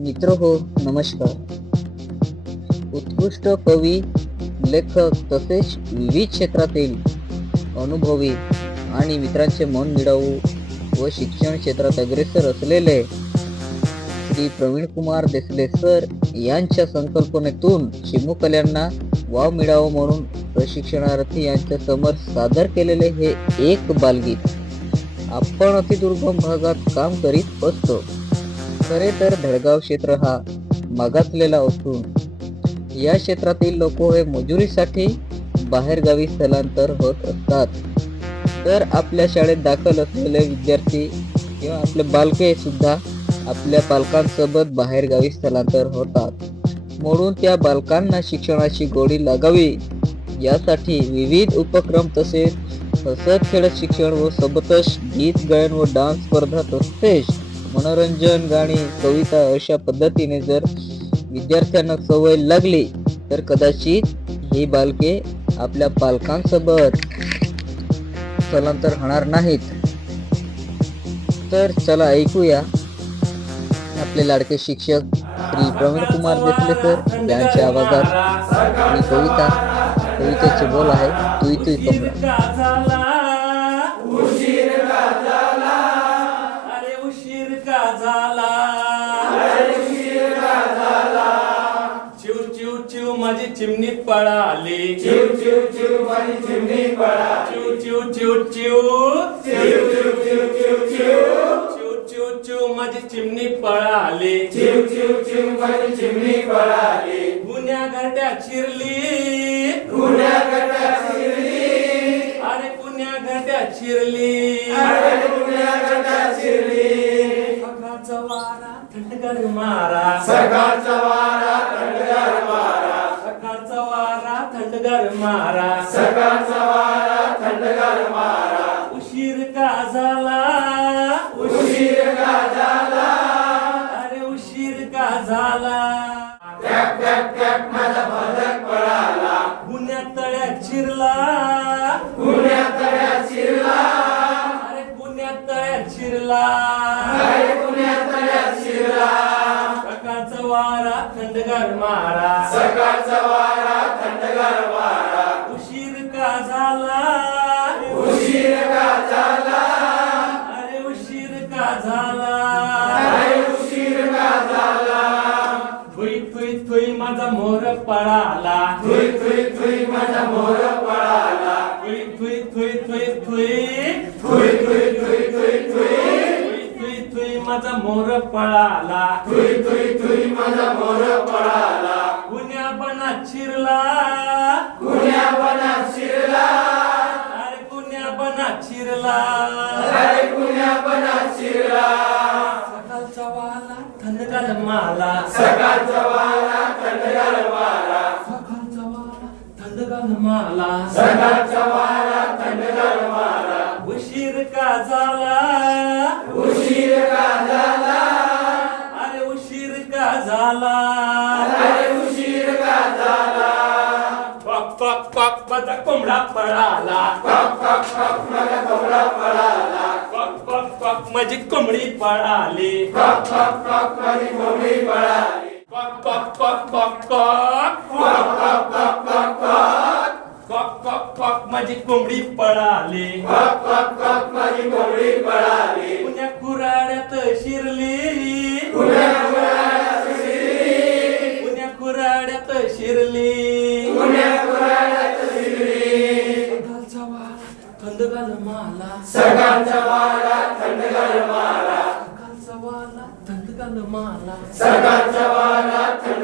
मित्र हो नमस्कार. उत्कृष्ट कवी लेखक तसेच विविध क्षेत्रातील अनुभवी आणि मित्रांचे मन मिळवू व शिक्षण क्षेत्रात अग्रेसर असलेले श्री प्रवीण कुमार देसले सर यांच्या संकल्पनेतून चिमुकल्यांना वाव मिळावं म्हणून प्रशिक्षणार्थी यांच्या समोर सादर केलेले हे एक बालगीत आपण अतिदुर्गम भागात काम करीत असतो. खरे तर धडगाव क्षेत्र हा मागासलेला असून या क्षेत्रातील लोक हे मजुरीसाठी बाहेरगावी स्थलांतर होत असतात. तर आपल्या शाळेत दाखल असलेले विद्यार्थी किंवा आपले बालके सुद्धा आपल्या पालकांसोबत बाहेरगावी स्थलांतर होतात. म्हणून त्या बालकांना शिक्षणाची गोडी लागावी यासाठी विविध उपक्रम तसेच हसत खेळत शिक्षण व सोबतच गीत गायन व डान्स स्पर्धा तसेच मनोरंजन गाणी कविता अशा पद्धतीने जर विद्यार्थ्यांना सवय लागली तर कदाचित ही बालके आपल्या पालकांसोबत स्थलांतर होणार नाहीत. तर चला ऐकूया आपले लाडके शिक्षक श्री प्रवीण कुमार देसले सर यांच्या आवाजात कविता कवितेचे बोल आहे तुई तुई कमला चिमणीत पळाली चिव चिव चिव माझी चिमणीत पळाली चिव चिव चिव चिव चिव चिव चिव चिव चिव चिव चिव माझी चिमणी पळाली चिव चिव चिव माझी चिमणी पळाली गुन्ह्या घाट्या चिरली गुन्ह्या घाट्या चिरली अरे गुन्ह्या घाट्या चिरली अरे गुन्ह्या घाट्या चिरली सकाळचा वारा थंडगार मारा सकाळचा वारा थंडगार मारा सकाळचा वारा थंडगार मारा उशीर का झाला? उशीर का झाला? अरे उशीर का झाला? माझा भदक पळाला. गुन्ह्या तळ्यात शिरला तळ्यात शिरला अरे गुन्ह्या तळ्यात शिरला अरे गुन्ह्या तळ्यात शिरला सकाळचा वारा थंडगार मारा. सकाळचा वारा थुई माझा मोर पळाला थुई थुई थुई माझा मोर पळाला Thuy Thuy Thuy Thuy Thuy Thuy Thuy Thuy Thuy Thuy Thuy Thuy माझा मोर पळाला थुई थुई थुई माझा मोर पळाला गुन्ह्या बनात शिरला गुन्ह्या बनात शिरला अरे गुन्ह्या बनात शिरला अरे गुन्ह्या बनात शिरला सकाळचा वाला थंडगार माला. सकाळचा वाला थंडगार माला. सकाळचा वाला थंडगार माला. सकाळचा वाला थंडगार माला. उशीर का झाला? उशीर का झाला? अरे उशीर का झाला? अरे उशीर का झाला? पक पक पक माझा कोंबडा पळाला. पक पक पक माझा कोंबडा पळाला. पक माझी कोंबडी पळाली पक पक पक माझी कोंबडी पळाली पक पक पक पक पक पक पक पक पक पक पक पक पक माझी कोंबडी पळाली पक पक पक माझी कोंबडी पळाली पुण्या कुराड्यात शिरली. पुण्या थंड घाल मला सकाळचा वारा थंड घाल मला सकाळचा वारा थंड घाल सकाळचा वारा थंड